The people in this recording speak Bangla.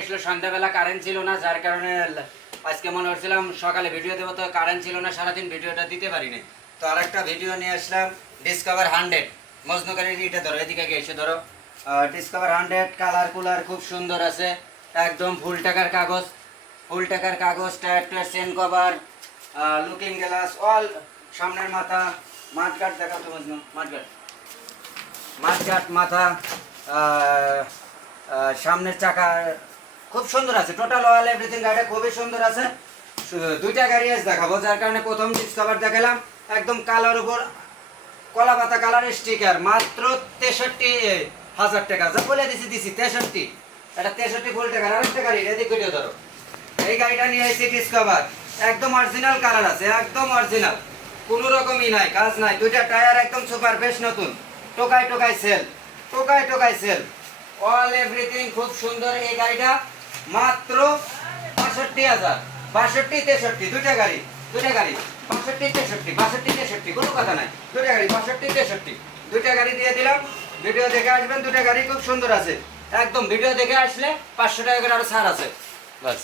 আসলে সন্ধ্যাবেলা কারেন্ট ছিল না, যার কারণে আজকে মনে করছিলাম সকালে ভিডিও দেবো, তো কারেন্ট ছিল না, সারাদিন ভিডিওটা দিতে পারিনি। তো আরেকটা ভিডিও নিয়ে আসলাম, ডিসকভার 100 মজনুকারীর। এটা ধরো, এদিকে এসে ধরো। ডিসকভার 100 কালার কুলার খুব সুন্দর আছে, একদম ফুল টাকার কাগজ। ফুল টাকার কাগজ, tyre tyre, chain cover, looking glass, all. সামনের মাথা মাঠঘাট দেখাতো মজনু, মাঠঘাট মাথা, সামনের চাকা খুব সুন্দর আছে। টোটাল অল এভরিথিং গাড়িটা খুবই সুন্দর আছে। দুইটা গাড়ি আজ দেখাবো, যার কারণে প্রথম ডিসকভার দেখালাম একদম কালোর উপর কলা পাতা কালারের স্টিকার, মাত্র 63,000 টাকা। যা বলে দিছি 63। এটা 63 ফুল টাকা। আরেকটা গাড়ি এদিক ভিডিও ধরো, এই গাড়িটা নিয়ে এসেছি ডিসকভার, একদম অরিজিনাল কালার আছে, একদম অরিজিনাল, কোনো রকমই নাই, কাজ নাই। দুইটা টায়ার একদম সুপার বেশ নতুন, টোকাই টোকাই সেল, টোকাই টোকাই সেল, অল এভরিথিং খুব সুন্দর। এই গাড়িটা মাত্র 62,000, 62, 63, দুইটা গাড়ি, 62, 63, 62, কোনো কথা নাই। দুইটা গাড়ি 62, 63, দুইটা গাড়ি দিয়ে দিলাম। ভিডিও দেখে আসবেন, দুইটা গাড়ি খুব সুন্দর আছে একদম। ভিডিও দেখে আসলে 500 টাকা করে আরো ছাড় আছে, বাস।